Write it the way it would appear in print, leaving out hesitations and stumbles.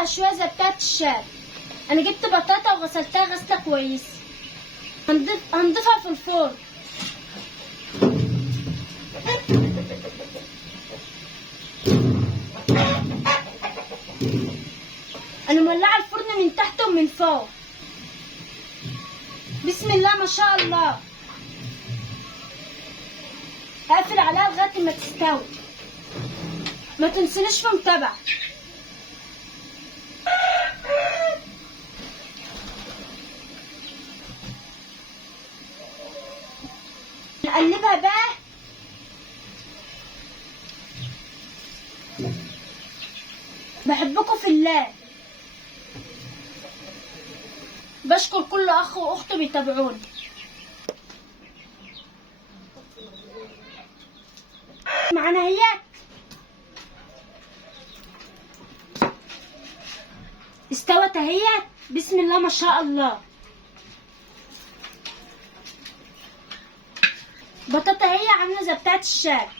هقلبها شويه زي بتاعت الشام. انا جبت بطاطا وغسلتها غسله كويسه. هنضيفها في الفرن. انا مولعه الفرن من تحت ومن فوق. بسم الله ما شاء الله. هقفل عليها لغايه ما تستوي. ما تنسونيش في متابعه. نقلبها بقى. بحبكم في الله. بشكر كل اخ واخت بيتابعوني. معانا هيك استوت اهيت. بسم الله ما شاء الله. بطاطا هي عامله زي بتاعت الشارع.